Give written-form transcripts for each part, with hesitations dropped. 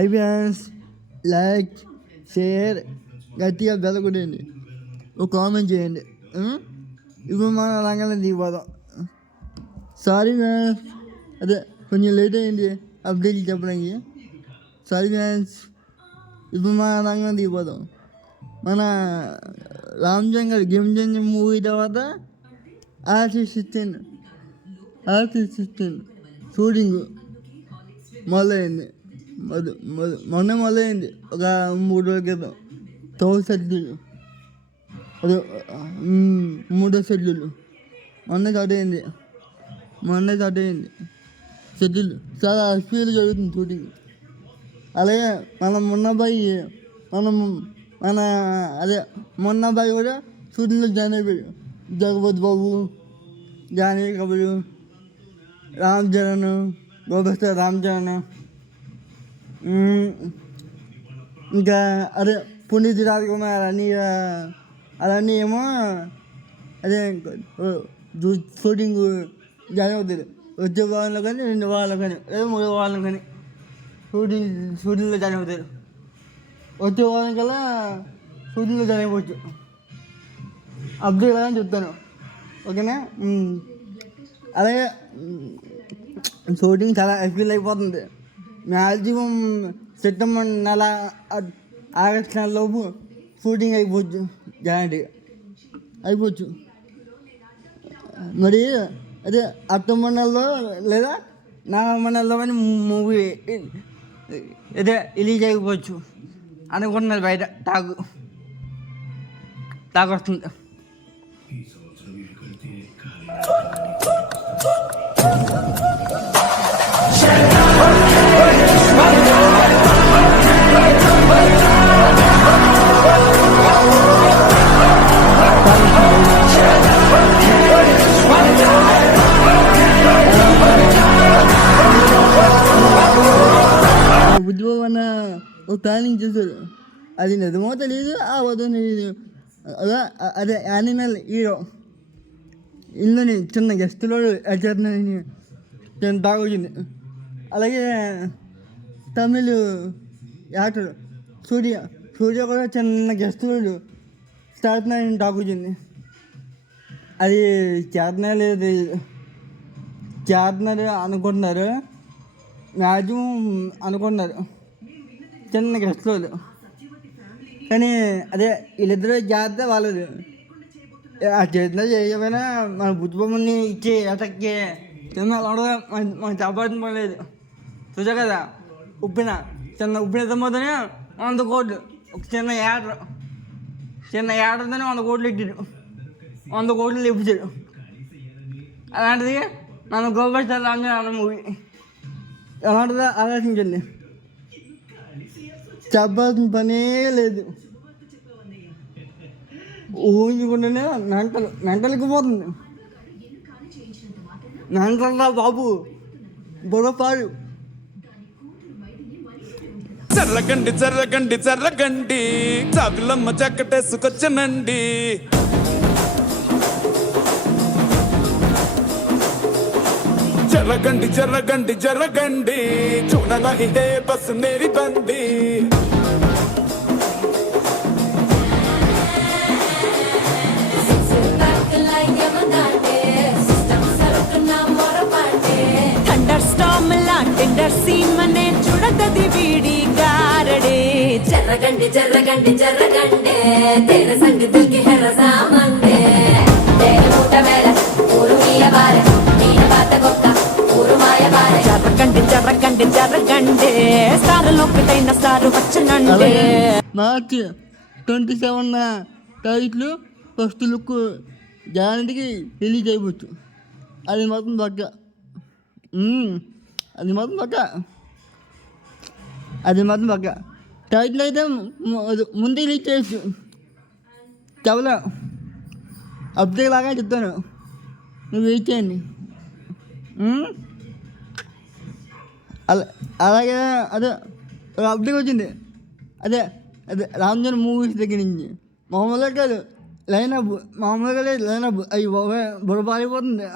ఐవియన్స్ like share గట్టిగా బెలకొట్టండి, ఒక comment చేయండి. ఇప్పుడు మన రంగంలో దిగిపోదాం. సారీ ఫ్యాన్స్, అదే కొంచెం లేట్ అయింది అప్డేట్ చెప్పడానికి. సారీ ఫ్యాన్స్, ఇప్పుడు మన రంగంలో దిగిపోదాం. మన రామ్ చరణ్ గారి గేమ్ చేంజర్ మూవీ తర్వాత ఆర్టిస్ట్ షూటింగ్ మొదలైంది. మొన్న మొదలైంది, ఒక 3 రోజుల క్రితం. షెడ్యూల్ అదే 3వ షెడ్యూల్ మొన్న స్టార్ట్ అయింది. షెడ్యూల్ చాలా స్పీడ్ జరుగుతుంది షూటింగ్. అలాగే మొన్న అబ్బాయి కూడా షూటింగ్లో జాయిన్ అయిపోయాడు. జగపతి బాబు, జానవి కబురు, రామ్ చరణ్, గోపస్టర్ రామ్ చరణ్, ఇంకా అదే పునీత్ రాజ్కుమార్ అవన్నీ ఏమో అదే షూటింగ్ జాయిన్ అవుతుంది. వచ్చే వారంలో కానీ 2 వారాలు కానీ లేదా 3 వారాలు కానీ షూటింగ్లో జాయిన్ అవుతారు. వచ్చే వారం కల్లా షూటింగ్లో జాయిన్ అయిపోవచ్చు. అప్డేట్ కదా అని చెప్తాను, ఓకేనా? అలాగే షూటింగ్ చాలా ఎఫీల్ అయిపోతుంది. మ్యాక్సిమం సెప్టెంబర్ నెల, ఆగస్ట్ నెల లోపు షూటింగ్ అయిపోవచ్చు, గ్యారంటీగా అయిపోవచ్చు. మరి అదే అక్టోబర్ నెలలో లేదా నవంబర్ నెలలో కానీ మూవీ అదే రిలీజ్ అయిపోవచ్చు అనుకుంటున్నారు. బయట టాక్ వస్తుంది. బుద్ధిబాబు అన్న ఒక ప్లానింగ్ చేశారు, అది నిజమో తెలియదు, అవదో తెలియదు. అదే యానిమల్ హీరో ఇందులోని చిన్న గెస్టులో యాక్టర్ని టాక్ వచ్చింది. అలాగే తమిళ్ యాక్టర్ సూర్య కూడా చిన్న గెస్టులో చేస్తున్నారని టాక్ వచ్చింది. అది చేస్తున్నారు అనుకుంటున్నారు, మ్యాక్సిమం అనుకుంటున్నారు చిన్న గెస్టులు. కానీ అదే వీళ్ళిద్దరూ చేస్తే వాళ్ళది ఆ చేతిలో చేయకపోయినా మన బుద్ధిబొమ్మని ఇచ్చే అటక్కే తిన్నాడు. మనకు చెప్పాల్సిన పని లేదు. చూసా కదా ఉప్పిన ఎత్తపోతేనే 100 కోట్లు. ఒక చిన్న ఏటతోనే 100 కోట్లు ఇట్టాడు, 100 కోట్లు ఇప్పించాడు. అలాంటిది నన్ను గోపస్టర్ రాంజన మూవీ ఎలాంటిదో ఆలోచించండి. చెప్పాల్సిన పనే లేదు, ఊహించుకుంటేనే మెంటల్కి పోతుంది. మెంటల్రా బాబు, బుర్రపాడు. చర్రగండి చాకులమ్మ చక్కటేసుకొచ్చనండి. జరగండి చూడన ఇదే బస్సు మేరీ బండి. చూడదది వీడి గారడే. జరగండి తేర సంగీతులకి హెరసామండే. మూట వేల ఊరు మీయ బారె మీన బాత గొక్క ఊరు మాయ బారె. జరగండి సారు ఒకటైన సారు వచ్చనండి. మార్చి 27 తారీఖులో ఫస్ట్ లుక్ గ్యారంటీకి రిలీజ్ అయిపోవచ్చు. అది మాత్రం పక్క. టైటిల్ అయితే ముందు రిలీజ్ చేయొచ్చు. చాలా అప్డేట్ లాగా చెప్తాను, నువ్వు వెయిట్ చేయండి. అలాగే అదే అప్డేట్ వచ్చింది. అదే రామ్ చరణ్ మూవీస్ దగ్గర నుంచి మామూలుగా కాదు లైనప్ అవి బుర్ర పారిపోతుంది.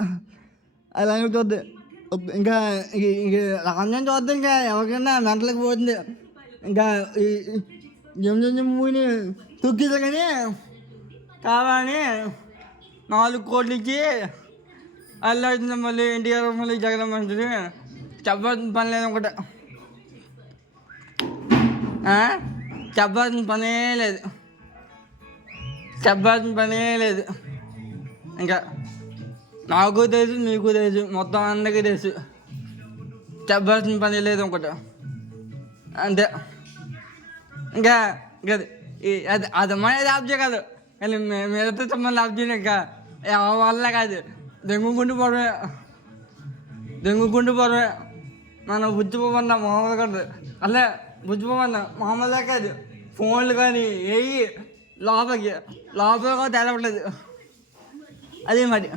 ఆ లైనప్ చూద్ది ఇంకా రంజాన్ చూద్దాం, ఇంకా ఎవరికైనా మెంటలకు పోతుంది. ఇంకా ఈ జంజం మూవీని తొక్కిదా కానీ కావాలని 4 కోట్లు ఇచ్చి అల్లాడుతుంది. మళ్ళీ ఎన్టీఆర్ మళ్ళీ జగన్ మంత్రి చెప్పాల్సిన పని లేదు. ఒకటి చెప్పాల్సిన పనే లేదు, చెప్పాల్సిన పనే లేదు. ఇంకా నాకు తెలుసు, మీకు తెలుసు, మొత్తం అందరికీ తెలుసు. చెప్పాల్సిన పని లేదు ఒకటి, అంతే. ఇంకా ఇంకా అది అనేది ఆబ్జే కాదు, కానీ మీతో సంబంధం ఆబ్జే. ఇంకా వల్ల కాదు, దెంగుకుంటూ పోవడమే. మనం బుజ్జిపోమన్నా మామూలు కాదు, అలా బుజ్జిపోమన్నా మామూలుగా కాదు. ఫోన్లు కానీ వేయి లోపలికి కూడా తెలవట్లేదు. అదే మరి.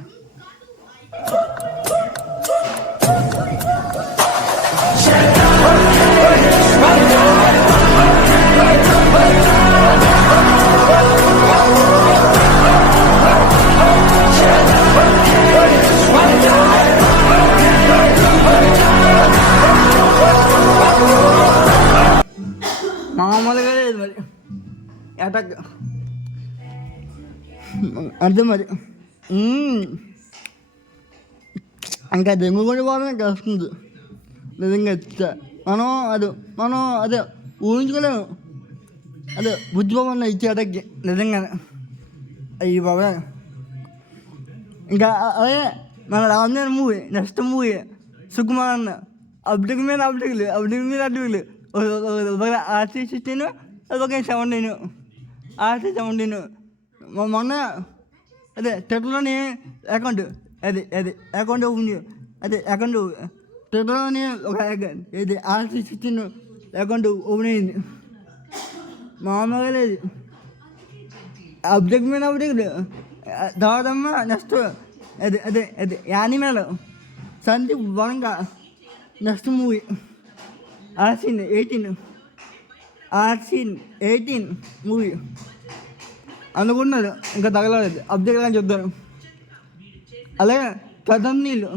మామూలుగా లేదు మరి అటాక్ అర్థం మరి. ఇంకా దెంగు కూడా పోవడం ఇంకా వస్తుంది నిజంగా. మనం అదే ఊహించుకోలేము. అదే బుజ్జిబాబు ఇచ్చే అటాక్కి నిజంగానే. అయ్యి బాబా. ఇంకా అదే మన రాజధాని మూవీ, నెక్స్ట్ మూవీ సుకుమార్ అన్న అబ్డిక్ మీద అబ్డిక్లు RC16 ఒక 17 RC17. మొన్న అదే టెట్లోని అకౌంట్ అకౌంట్ ఓపెన్ అదే అకౌంట్ టెట్లోని ఒక ఇది RC16 అకౌంట్ ఓపెన్ అయింది. మామూలుగా లేదు. అబ్జెక్ట్ మీద అబ్జెక్ట్ దాదాపు నెక్స్ట్ అదే యానిమేల్ సందీప్ వంగ నెక్స్ట్ మూవీ RC18 మూవీ అనుకున్నారు. ఇంకా తగలలేదు అబ్జెక్ట్ అని చెప్తాను. అలాగే కథన్నీళ్ళు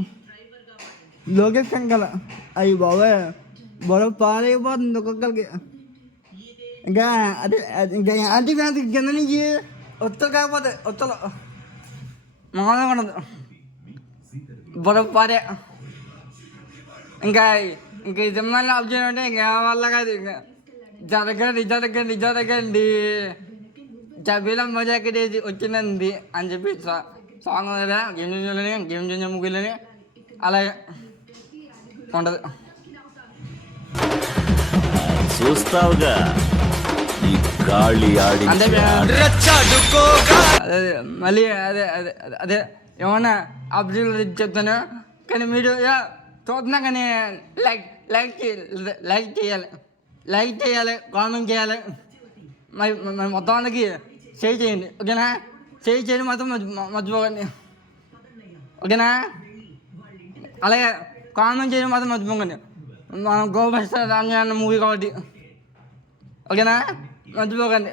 లోకేష్ శంకర అయ్యి బాబా బొడవ పారైపోతుంది ఒక్కొక్కరికి. ఇంకా ఇంకా యాంటీ ఫ్యాన్స్ కింద నుంచి ఒత్తలు కాకపోతే ఒత్తలు మామూలుగా ఉండదు, బొడవ పారే. ఇంకా ఈ సినిమాలో అబ్జెక్ట్ అంటే ఇంకా వల్ల కాదు. ఇంకా జరగండి జబీలా మజాకి వచ్చింది అని చెప్పి సాంగ్ కదా. గేమ్ చేంజర్ ముగ్గులని అలాగే ఉండదు. చూస్తావుగా అంటే అదే మళ్ళీ అదే ఏమన్నా అబ్జెక్ట్ చెప్తాను. కానీ మీరు చూస్తున్నా కానీ లైక్ చేయాలి, కామెంట్ చేయాలి. మరి మొత్తం అందరికి షేర్ చేయండి, ఓకేనా? షేర్ చేయండి మాత్రం మర్చిపోకండి, ఓకేనా? అలాగే కామెంట్ చేయడం మాత్రం మర్చిపోకండి. మనం గోపర్ రామ్ మూవీ కాబట్టి, ఓకేనా? మర్చిపోకండి.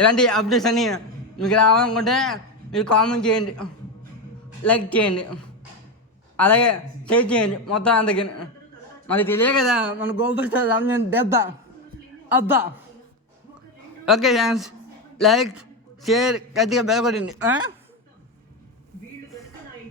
ఇలాంటి అప్డేట్స్ అన్నీ మీకు రావాలనుకుంటే మీరు కామెంట్ చేయండి, లైక్ చేయండి, అలాగే షేర్ చేయండి మొత్తం అందరికీ. మనకి తెలియదు కదా మన గోపర్ రామ్ దెబ్బ అబ్బా. ఓకే ఫ్రెండ్స్, లైక్ షేర్ గట్టిగా బెల్ కొట్టండి.